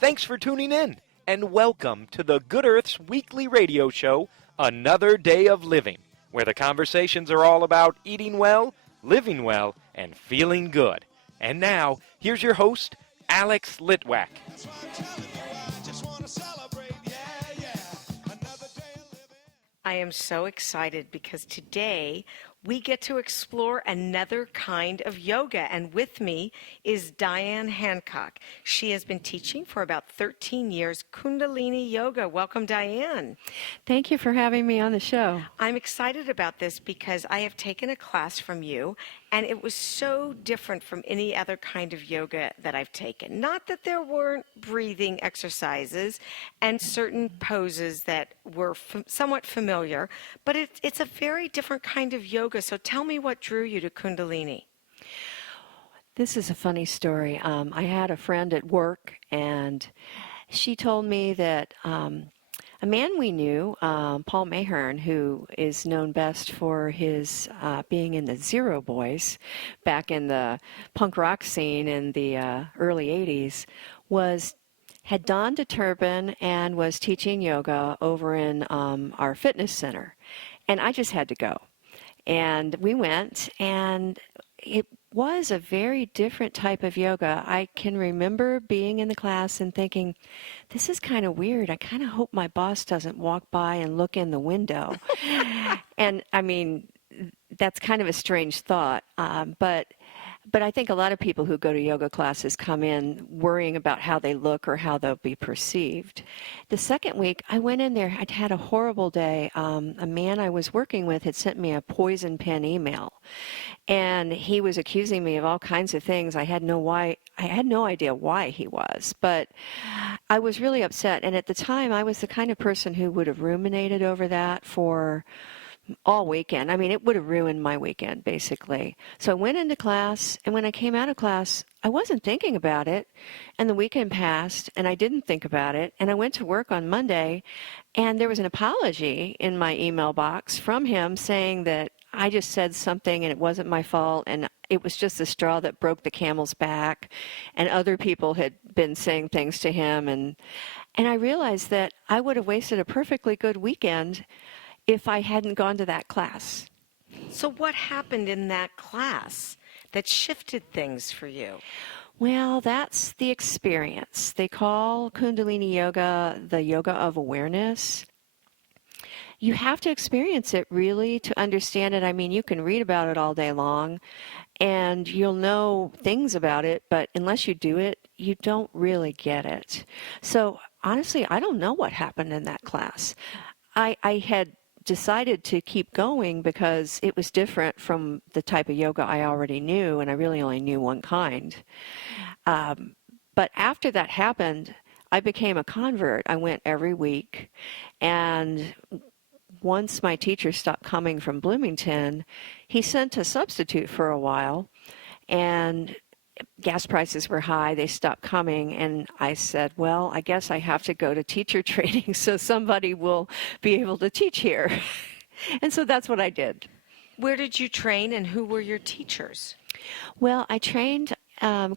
Thanks for tuning in, and welcome to the Good Earth's weekly radio show, Another Day of Living, where the conversations are all about eating well, living well, and feeling good. And now, here's your host, Alex Litwack. I am so excited because today we get to explore another kind of yoga, and with me is Diane Hancock. She has been teaching for about 13 years Kundalini yoga. Welcome, Diane. Thank you for having me on the show. I'm excited about this because I have taken a class from you, and it was so different from any other kind of yoga that I've taken. Not that there weren't breathing exercises and certain poses that were somewhat familiar, but it's a very different kind of yoga. So tell me what drew you to Kundalini. This is a funny story. I had a friend at work, and she told me that a man we knew, Paul Mahern, who is known best for his being in the Zero Boys back in the punk rock scene in the early 80s, had donned a turban and was teaching yoga over in our fitness center. And I just had to go. And we went, and it was a very different type of yoga. I can remember being in the class and thinking, this is kind of weird. I kind of hope my boss doesn't walk by and look in the window. And, I mean, that's kind of a strange thought, but I think a lot of people who go to yoga classes come in worrying about how they look or how they'll be perceived. The second week, I went in there. I'd had a horrible day. A man I was working with had sent me a poison pen email, and he was accusing me of all kinds of things. I had no idea why he was, but I was really upset. And at the time, I was the kind of person who would have ruminated over that for all weekend. I mean, it would have ruined my weekend, basically. So I went into class, and when I came out of class, I wasn't thinking about it, and the weekend passed, and I didn't think about it, and I went to work on Monday, and there was an apology in my email box from him saying that I just said something, and it wasn't my fault, and it was just the straw that broke the camel's back, and other people had been saying things to him, and I realized that I would have wasted a perfectly good weekend if I hadn't gone to that class. So what happened in that class that shifted things for you? Well, that's the experience. They call Kundalini yoga the yoga of awareness. You have to experience it really to understand it. I mean, you can read about it all day long and you'll know things about it, but unless you do it, you don't really get it. So honestly, I don't know what happened in that class. I had decided to keep going because it was different from the type of yoga I already knew, and I really only knew one kind. But after that happened, I became a convert. I went every week, and once my teacher stopped coming from Bloomington, he sent a substitute for a while, and gas prices were high. They stopped coming, and I said, well, I guess I have to go to teacher training so somebody will be able to teach here. And so that's what I did. Where did you train, and who were your teachers? Well, I trained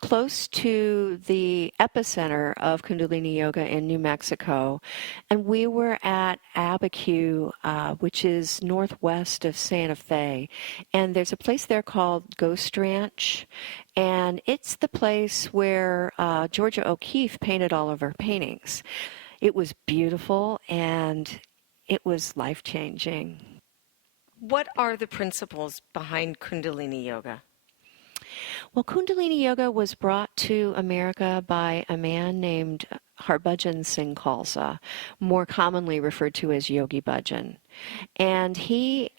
close to the epicenter of Kundalini Yoga in New Mexico, and we were at Abiquiu, which is northwest of Santa Fe, and there's a place there called Ghost Ranch, and it's the place where Georgia O'Keeffe painted all of her paintings. It was beautiful, and it was life-changing. What are the principles behind Kundalini yoga? Well, Kundalini Yoga was brought to America by a man named Harbhajan Singh Khalsa, more commonly referred to as Yogi Bhajan. And he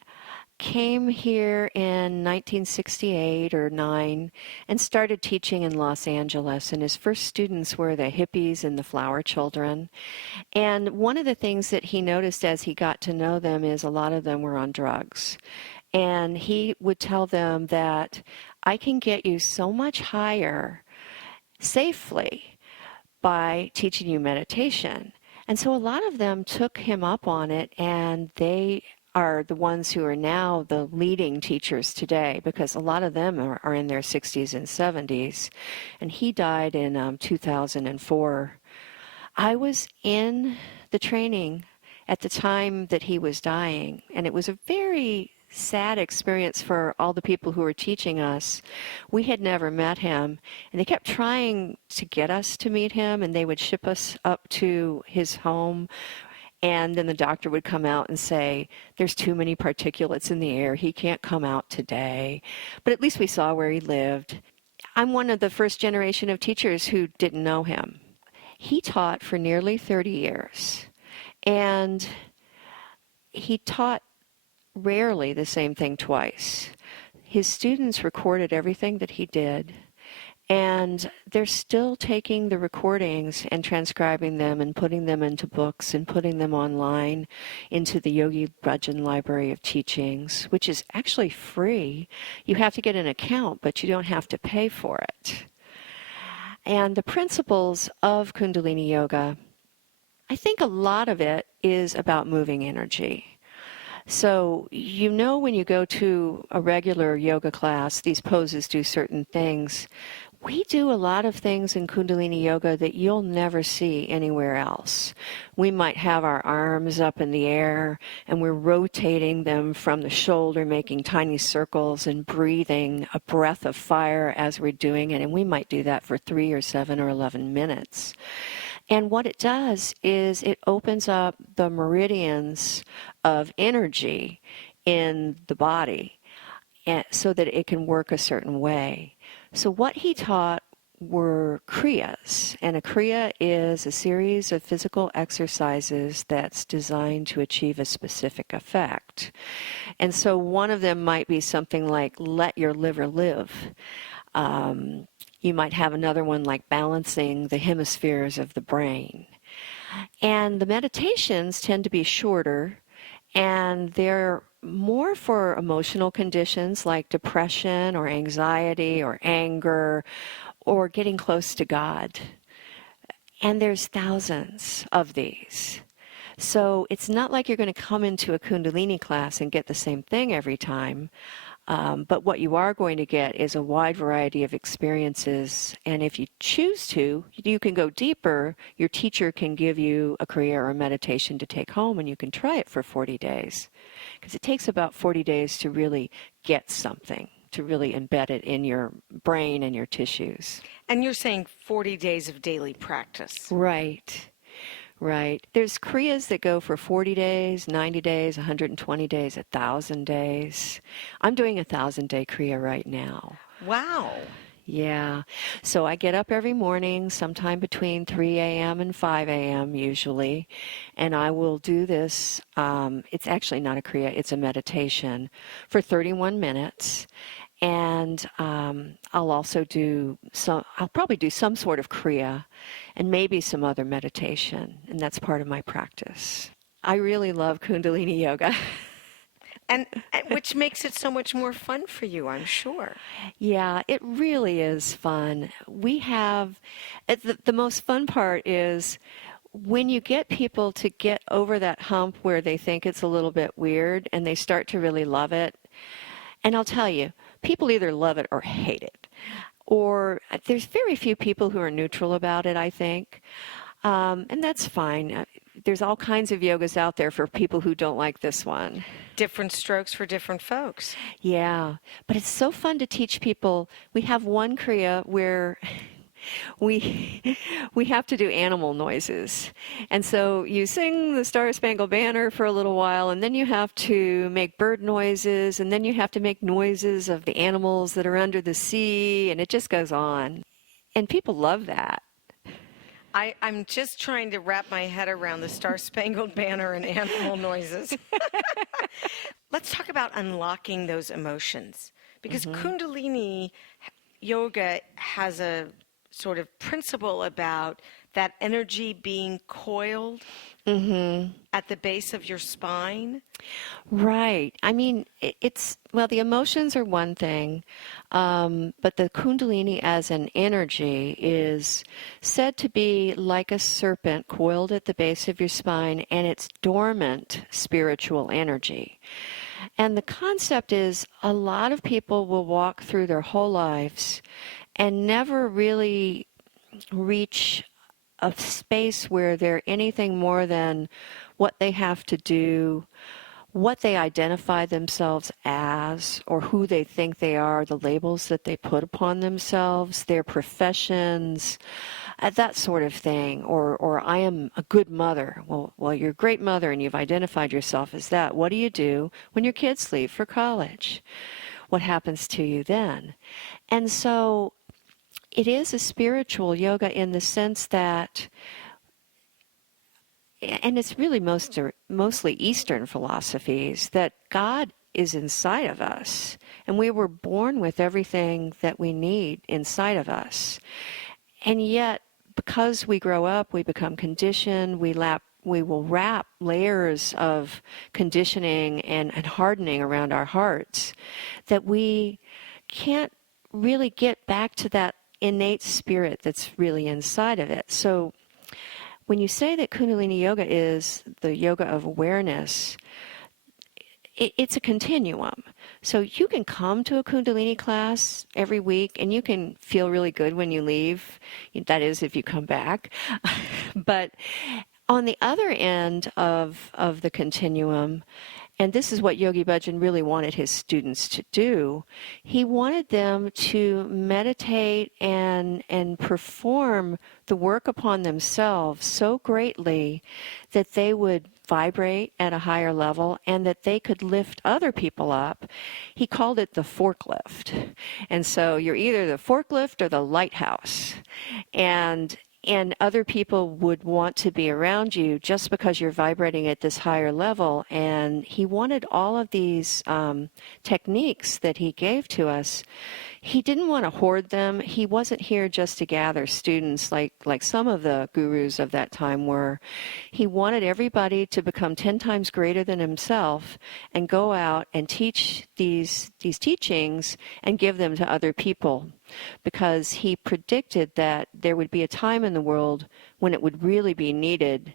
came here in 1968 or 9 and started teaching in Los Angeles. And his first students were the hippies and the flower children. And one of the things that he noticed as he got to know them is a lot of them were on drugs. And he would tell them that I can get you so much higher safely by teaching you meditation. And so a lot of them took him up on it, and they are the ones who are now the leading teachers today, because a lot of them are in their 60s and 70s. And he died in 2004. I was in the training at the time that he was dying, and it was a very sad experience for all the people who were teaching us. We had never met him, and they kept trying to get us to meet him, and they would ship us up to his home, and then the doctor would come out and say, there's too many particulates in the air, he can't come out today. But at least we saw where he lived. I'm one of the first generation of teachers who didn't know him. He taught for nearly 30 years, and he taught rarely the same thing twice. His students recorded everything that he did, and they're still taking the recordings and transcribing them and putting them into books and putting them online into the Yogi Bhajan Library of Teachings, which is actually free. You have to get an account, but you don't have to pay for it. And the principles of Kundalini Yoga, I think a lot of it is about moving energy. So you know when you go to a regular yoga class, these poses do certain things. We do a lot of things in Kundalini Yoga that you'll never see anywhere else. We might have our arms up in the air, and we're rotating them from the shoulder, making tiny circles and breathing a breath of fire as we're doing it, and we might do that for 3 or 7 or 11 minutes. And what it does is it opens up the meridians of energy in the body so that it can work a certain way. So what he taught were kriyas, and a kriya is a series of physical exercises that's designed to achieve a specific effect. And so one of them might be something like let your liver live. You might have another one like balancing the hemispheres of the brain. And the meditations tend to be shorter, and they're more for emotional conditions like depression or anxiety or anger or getting close to God. And there's thousands of these. So it's not like you're going to come into a Kundalini class and get the same thing every time. But what you are going to get is a wide variety of experiences. And if you choose to, you can go deeper. Your teacher can give you a kriya or a meditation to take home, and you can try it for 40 days. Because it takes about 40 days to really get something, to really embed it in your brain and your tissues. And you're saying 40 days of daily practice. Right. Right. There's kriyas that go for 40 days, 90 days, 120 days, 1,000 days. I'm doing a 1,000-day kriya right now. Wow. Yeah. So I get up every morning, sometime between 3 a.m. and 5 a.m. usually, and I will do this. It's actually not a kriya, it's a meditation for 31 minutes. And I'll also I'll probably do some sort of kriya and maybe some other meditation, and that's part of my practice. I really love Kundalini Yoga. And which makes it so much more fun for you, I'm sure. Yeah, it really is fun. We have, the most fun part is when you get people to get over that hump where they think it's a little bit weird and they start to really love it. And I'll tell you, people either love it or hate it. Or there's very few people who are neutral about it, I think. And that's fine. There's all kinds of yogas out there for people who don't like this one. Different strokes for different folks. Yeah, but it's so fun to teach people. We have one kriya where we have to do animal noises. And so you sing the Star Spangled Banner for a little while, and then you have to make bird noises, and then you have to make noises of the animals that are under the sea, and it just goes on. And people love that. I'm just trying to wrap my head around the Star Spangled Banner and animal noises. Let's talk about unlocking those emotions. Because Kundalini Yoga has a sort of principle about that energy being coiled at the base of your spine. Right. I mean, the emotions are one thing, but the Kundalini as an energy is said to be like a serpent coiled at the base of your spine, and it's dormant spiritual energy. And the concept is a lot of people will walk through their whole lives and never really reach a space where they're anything more than what they have to do, what they identify themselves as, or who they think they are, the labels that they put upon themselves, their professions, that sort of thing, or I am a good mother. Well, you're a great mother and you've identified yourself as that. What do you do when your kids leave for college? What happens to you then? And so it is a spiritual yoga in the sense that, and it's really mostly Eastern philosophies, that God is inside of us, and we were born with everything that we need inside of us. And yet, because we grow up, we become conditioned, we will wrap layers of conditioning and hardening around our hearts that we can't really get back to that innate spirit that's really inside of it. So when you say that Kundalini Yoga is the yoga of awareness, it's a continuum. So you can come to a Kundalini class every week and you can feel really good when you leave. That is, if you come back. But on the other end of the continuum, and this is what Yogi Bhajan really wanted his students to do, he wanted them to meditate and perform the work upon themselves so greatly that they would vibrate at a higher level and that they could lift other people up. He called it the forklift. And so you're either the forklift or the lighthouse. And other people would want to be around you just because you're vibrating at this higher level. And he wanted all of these techniques that he gave to us. He didn't want to hoard them. He wasn't here just to gather students like some of the gurus of that time were. He wanted everybody to become 10 times greater than himself and go out and teach these teachings and give them to other people, because he predicted that there would be a time in the world when it would really be needed,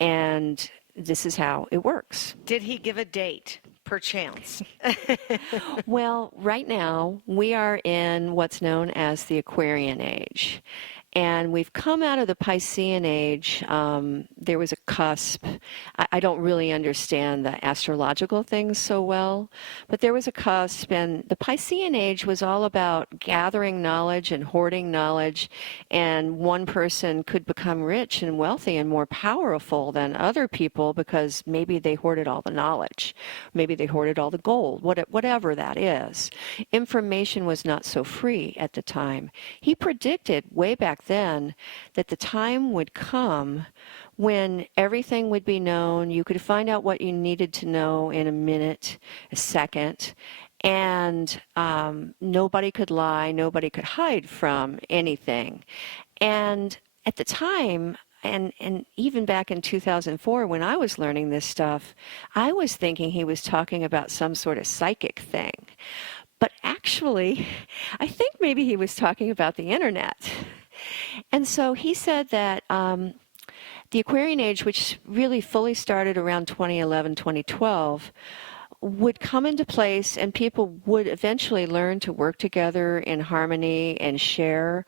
and this is how it works. Did he give a date, perchance? Well, right now we are in what's known as the Aquarian Age. And we've come out of the Piscean Age. There was a cusp. I don't really understand the astrological things so well, but there was a cusp, and the Piscean Age was all about gathering knowledge and hoarding knowledge, and one person could become rich and wealthy and more powerful than other people because maybe they hoarded all the knowledge, maybe they hoarded all the gold, whatever that is. Information was not so free at the time. He predicted way back then that the time would come when everything would be known. You could find out what you needed to know in a minute, a second, and nobody could lie, nobody could hide from anything. And at the time, and even back in 2004 when I was learning this stuff, I was thinking he was talking about some sort of psychic thing. But actually, I think maybe he was talking about the internet. And so he said that the Aquarian Age, which really fully started around 2011, 2012, would come into place and people would eventually learn to work together in harmony and share,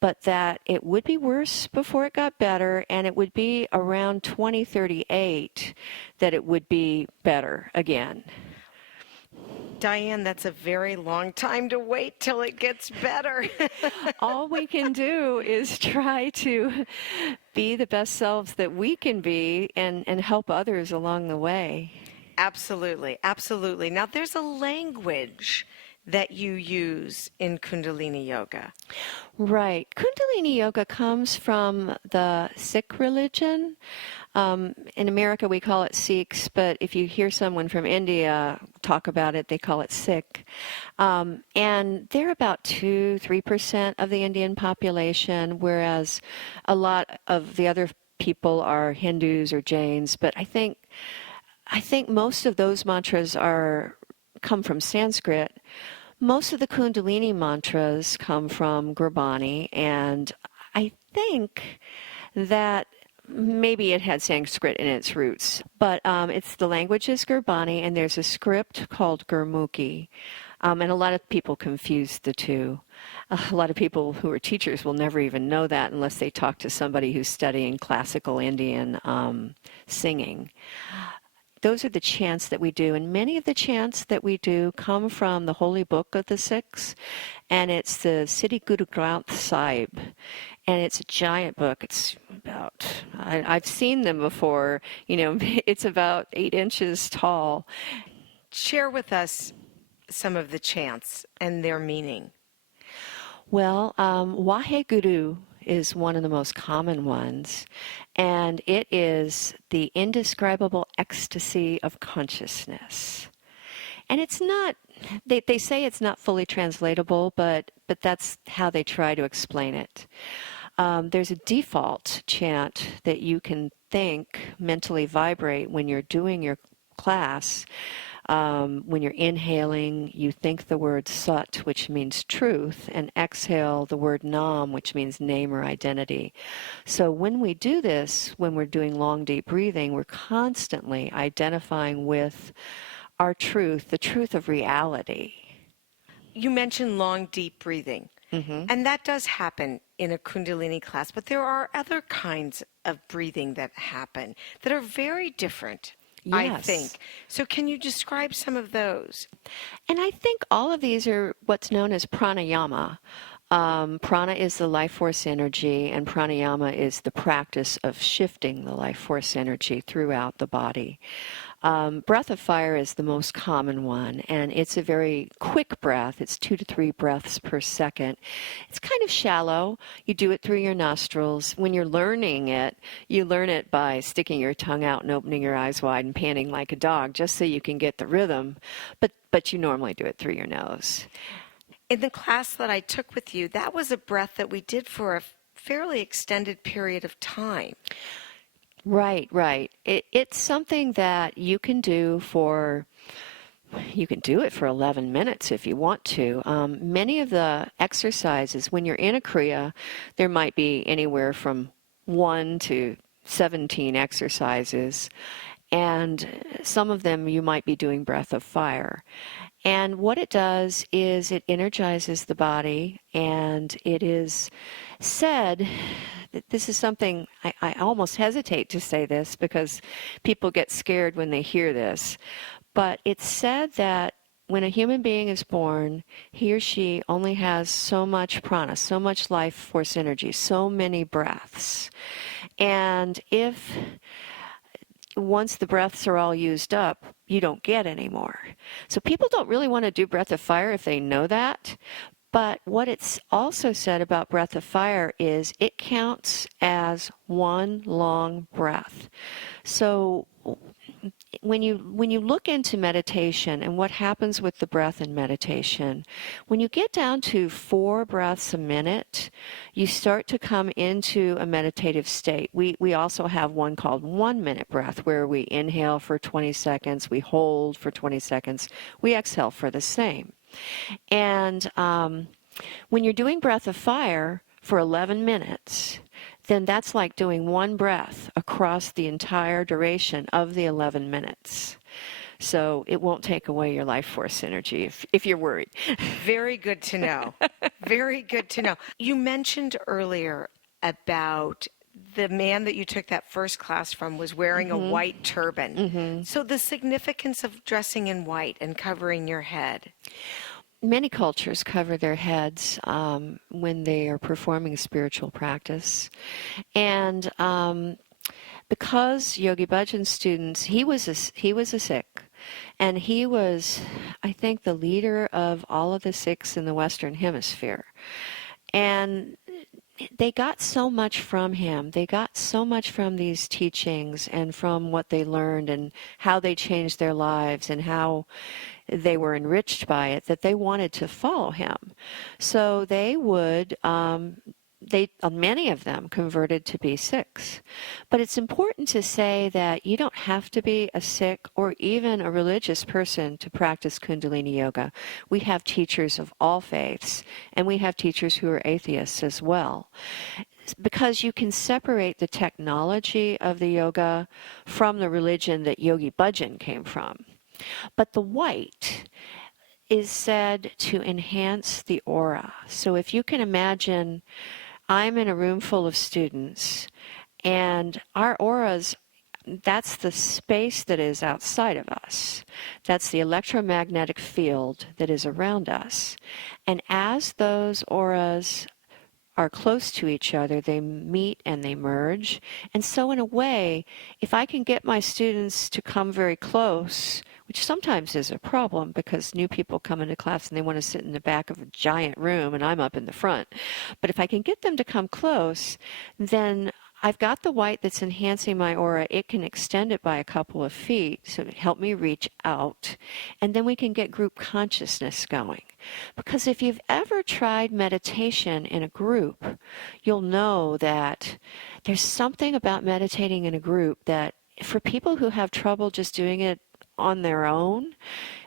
but that it would be worse before it got better, and it would be around 2038 that it would be better again. Diane, that's a very long time to wait till it gets better. All we can do is try to be the best selves that we can be and help others along the way. Absolutely, absolutely. Now, there's a language that you use in Kundalini Yoga. Right. Kundalini Yoga comes from the Sikh religion. In America, we call it Sikhs, but if you hear someone from India talk about it, they call it Sikh. And they're about 2-3% of the Indian population, whereas a lot of the other people are Hindus or Jains. But I think most of those mantras come from Sanskrit. Most of the Kundalini mantras come from Gurbani, and I think that maybe it had Sanskrit in its roots, but the language is Gurbani, and there's a script called Gurmukhi, and a lot of people confuse the two. A lot of people who are teachers will never even know that unless they talk to somebody who's studying classical Indian singing. Those are the chants that we do, and many of the chants that we do come from the Holy Book of the Sikhs, and it's the Siddhi Guru Granth Sahib, and it's a giant book. It's about, I've seen them before, it's about 8 inches tall. Share with us some of the chants and their meaning. Well, Waheguru is one of the most common ones, and it is the indescribable ecstasy of consciousness. And it's not, they say it's not fully translatable, but that's how they try to explain it. There's a default chant that you can mentally vibrate when you're doing your class. When you're inhaling, you think the word Sat, which means truth, and exhale the word Nam, which means name or identity. So when we do this, when we're doing long, deep breathing, we're constantly identifying with our truth, the truth of reality. You mentioned long, deep breathing. Mm-hmm. And that does happen in a Kundalini class, but there are other kinds of breathing that happen that are very different. Yes. I think. So can you describe some of those? And I think all of these are what's known as pranayama. Prana is the life force energy, and pranayama is the practice of shifting the life force energy throughout the body. Breath of fire is the most common one, and it's a very quick breath. It's 2 to 3 breaths per second. It's kind of shallow. You do it through your nostrils. When you're learning it, you learn it by sticking your tongue out and opening your eyes wide and panting like a dog, just so you can get the rhythm. But you normally do it through your nose. In the class that I took with you, that was a breath that we did for a fairly extended period of time. Right. It's something that you can do it for 11 minutes if you want to. Many of the exercises, when you're in a Kriya, there might be anywhere from 1 to 17 exercises, and some of them you might be doing breath of fire. And what it does is it energizes the body, and it is said that this is something, I almost hesitate to say this because people get scared when they hear this, but it's said that when a human being is born, he or she only has so much prana, so much life force energy, so many breaths. And if once the breaths are all used up, you don't get any more. So people don't really want to do breath of fire if they know that. But what it's also said about breath of fire is it counts as one long breath. So when you look into meditation and what happens with the breath in meditation, when you get down to 4 breaths a minute, you start to come into a meditative state. We also have one called 1 minute breath, where we inhale for 20 seconds, we hold for 20 seconds, we exhale for the same. And when you're doing breath of fire for 11 minutes, then that's like doing 1 breath across the entire duration of the 11 minutes. So it won't take away your life force energy if you're worried. Very good to know. Very good to know. You mentioned earlier about the man that you took that first class from was wearing a white turban. Mm-hmm. So the significance of dressing in white and covering your head. Many cultures cover their heads when they are performing a spiritual practice. And because Yogi Bhajan's students, he was a Sikh, and he was, I think, the leader of all of the Sikhs in the Western Hemisphere. And they got so much from him. They got so much from these teachings and from what they learned and how they changed their lives and how they were enriched by it, that they wanted to follow him. So they would, many of them converted to be Sikhs. But it's important to say that you don't have to be a Sikh or even a religious person to practice Kundalini Yoga. We have teachers of all faiths, and we have teachers who are atheists as well. Because you can separate the technology of the yoga from the religion that Yogi Bhajan came from. But the white is said to enhance the aura. So if you can imagine, I'm in a room full of students, and our auras, that's the space that is outside of us. That's the electromagnetic field that is around us. And as those auras are close to each other, they meet and they merge. And so in a way, if I can get my students to come very close, which sometimes is a problem because new people come into class and they want to sit in the back of a giant room and I'm up in the front. But if I can get them to come close, then I've got the white that's enhancing my aura. It can extend it by a couple of feet, so it help me reach out. And then we can get group consciousness going. Because if you've ever tried meditation in a group, you'll know that there's something about meditating in a group that for people who have trouble just doing it on their own,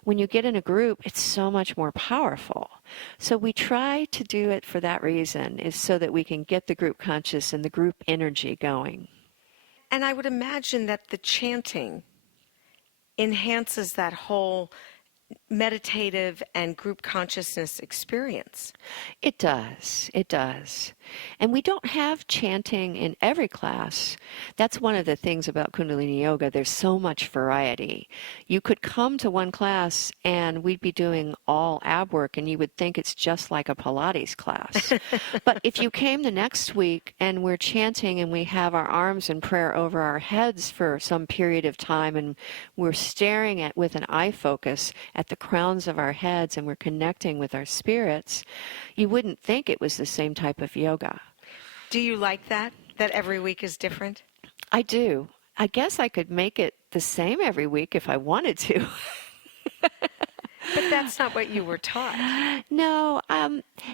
when you get in a group, it's so much more powerful. So we try to do it for that reason, is so that we can get the group conscious and the group energy going. And I would imagine that the chanting enhances that whole meditative and group consciousness experience. It does. It does. And we don't have chanting in every class. That's one of the things about Kundalini Yoga. There's so much variety. You could come to one class and we'd be doing all ab work and you would think it's just like a Pilates class. But if you came the next week and we're chanting and we have our arms in prayer over our heads for some period of time and we're staring at with an eye focus at the crowns of our heads and we're connecting with our spirits, you wouldn't think it was the same type of yoga. Do you like that every week is different? I do. I guess I could make it the same every week if I wanted to. But that's not what you were taught. No,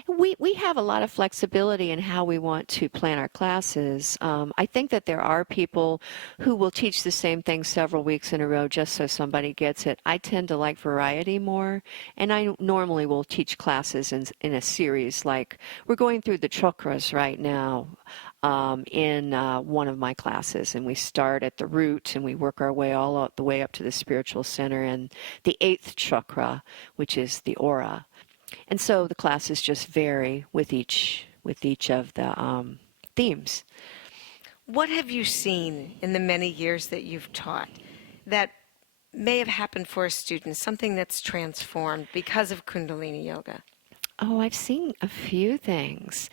we have a lot of flexibility in how we want to plan our classes. I think that there are people who will teach the same thing several weeks in a row just so somebody gets it. I tend to like variety more, and I normally will teach classes in a series. Like we're going through the chakras right now. In one of my classes, and we start at the root and we work our way all the way up to the spiritual center and the 8th chakra, which is the aura. And so the classes just vary with each of the themes. What have you seen in the many years that you've taught that may have happened for a student, something that's transformed because of Kundalini Yoga? Oh, I've seen a few things.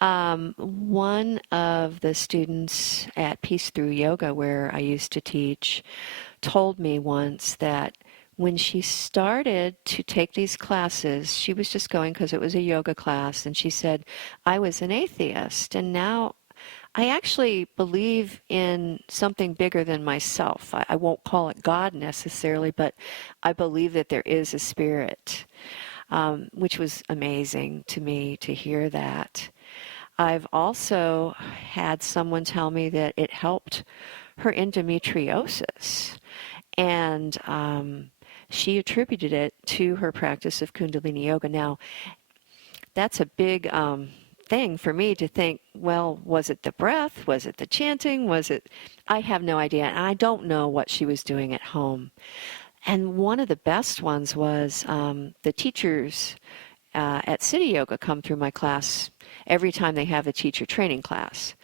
One of the students at Peace Through Yoga, where I used to teach, told me once that when she started to take these classes, she was just going because it was a yoga class, and she said, I was an atheist, and now I actually believe in something bigger than myself. I won't call it God necessarily, but I believe that there is a spirit. Which was amazing to me to hear that. I've also had someone tell me that it helped her endometriosis, and she attributed it to her practice of Kundalini Yoga. Now, that's a big thing for me to think, well, was it the breath? Was it the chanting? Was it? I have no idea, and I don't know what she was doing at home. And one of the best ones was the teachers at City Yoga come through my class every time they have a teacher training class.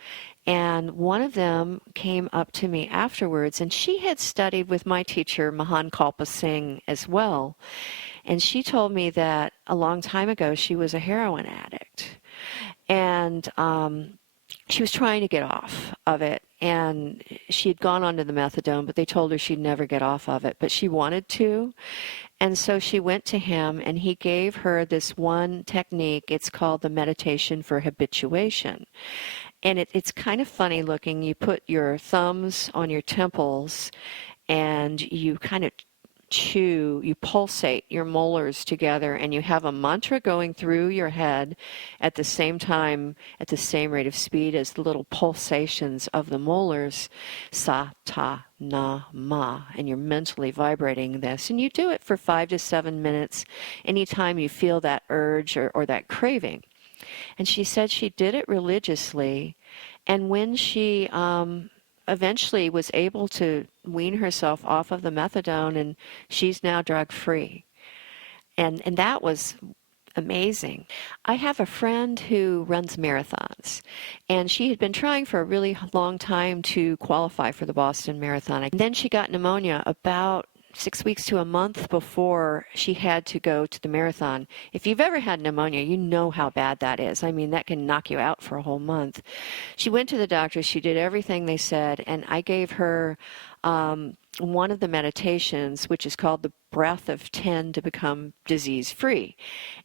And one of them came up to me afterwards, and she had studied with my teacher, Mahan Kalpa Singh, as well. And she told me that a long time ago she was a heroin addict. And she was trying to get off of it, and she had gone onto the methadone, but they told her she'd never get off of it, but she wanted to. And so she went to him, and he gave her this one technique. It's called the meditation for habituation. And it's kind of funny looking. You put your thumbs on your temples, and you kind of you pulsate your molars together, and you have a mantra going through your head at the same time, at the same rate of speed as the little pulsations of the molars, sa, ta, na, ma, and you're mentally vibrating this. And you do it for 5 to 7 minutes anytime you feel that urge or that craving. And she said she did it religiously, and when she eventually was able to wean herself off of the methadone, and she's now drug-free. And that was amazing. I have a friend who runs marathons, and she had been trying for a really long time to qualify for the Boston Marathon. And then she got pneumonia about 6 weeks to a month before she had to go to the marathon. If you've ever had pneumonia, you know how bad that is. I mean, that can knock you out for a whole month. She went to the doctor. She did everything they said, and I gave her one of the meditations, which is called the Breath of 10 to become disease-free.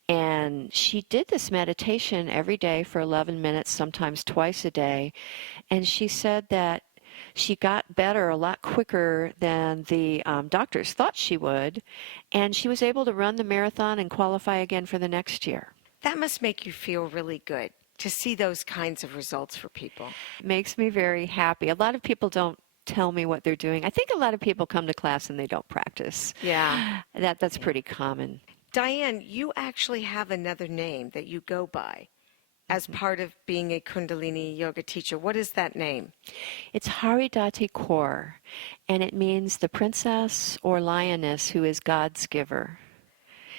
And she did this meditation every day for 11 minutes, sometimes twice a day. And she said that she got better a lot quicker than the doctors thought she would. And she was able to run the marathon and qualify again for the next year. That must make you feel really good to see those kinds of results for people. It makes me very happy. A lot of people don't tell me what they're doing. I think a lot of people come to class and they don't practice. Yeah. That's pretty common. Diane, you actually have another name that you go by as part of being a Kundalini yoga teacher. What is that name? It's Haridati Kaur, and it means the princess or lioness who is God's giver.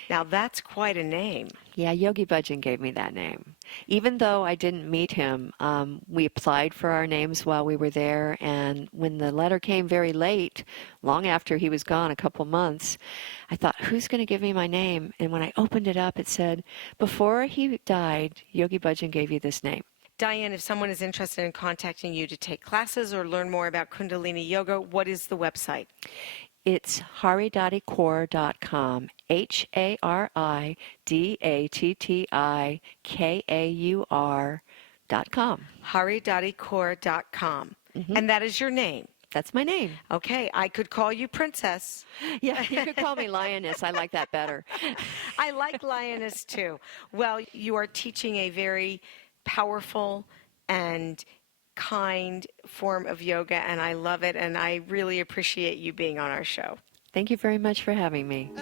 Now, that's quite a name. Yeah, Yogi Bhajan gave me that name. Even though I didn't meet him, we applied for our names while we were there, and when the letter came very late, long after he was gone, a couple months, I thought, who's going to give me my name? And when I opened it up, it said, before he died, Yogi Bhajan gave you this name. Diane, if someone is interested in contacting you to take classes or learn more about Kundalini Yoga, what is the website? It's haridatikur.com, HARIDATTIKAUR.com. haridatikur.com. And that is your name. That's my name. Okay, I could call you Princess. Yeah, you could call me Lioness. I like that better. I like Lioness too. Well, you are teaching a very powerful and kind form of yoga, and I love it, and I really appreciate you being on our show. Thank you very much for having me.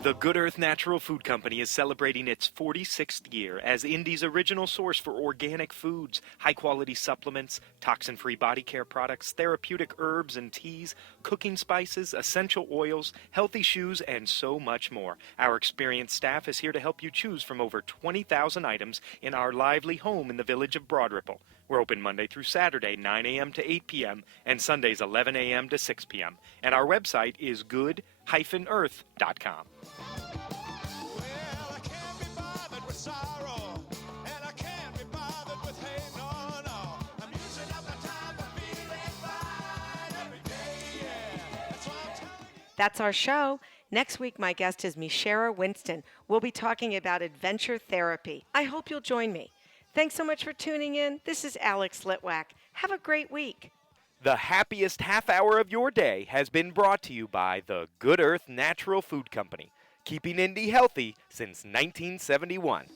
The Good Earth Natural Food Company is celebrating its 46th year as Indy's original source for organic foods, high-quality supplements, toxin-free body care products, therapeutic herbs and teas, cooking spices, essential oils, healthy shoes, and so much more. Our experienced staff is here to help you choose from over 20,000 items in our lively home in the village of Broad Ripple. We're open Monday through Saturday, 9 a.m. to 8 p.m., and Sundays, 11 a.m. to 6 p.m. And our website is good-earth.com. That's our show. Next week, my guest is Mishara Winston. We'll be talking about adventure therapy. I hope you'll join me. Thanks so much for tuning in. This is Alex Litwack. Have a great week. The happiest half hour of your day has been brought to you by the Good Earth Natural Food Company, keeping Indy healthy since 1971.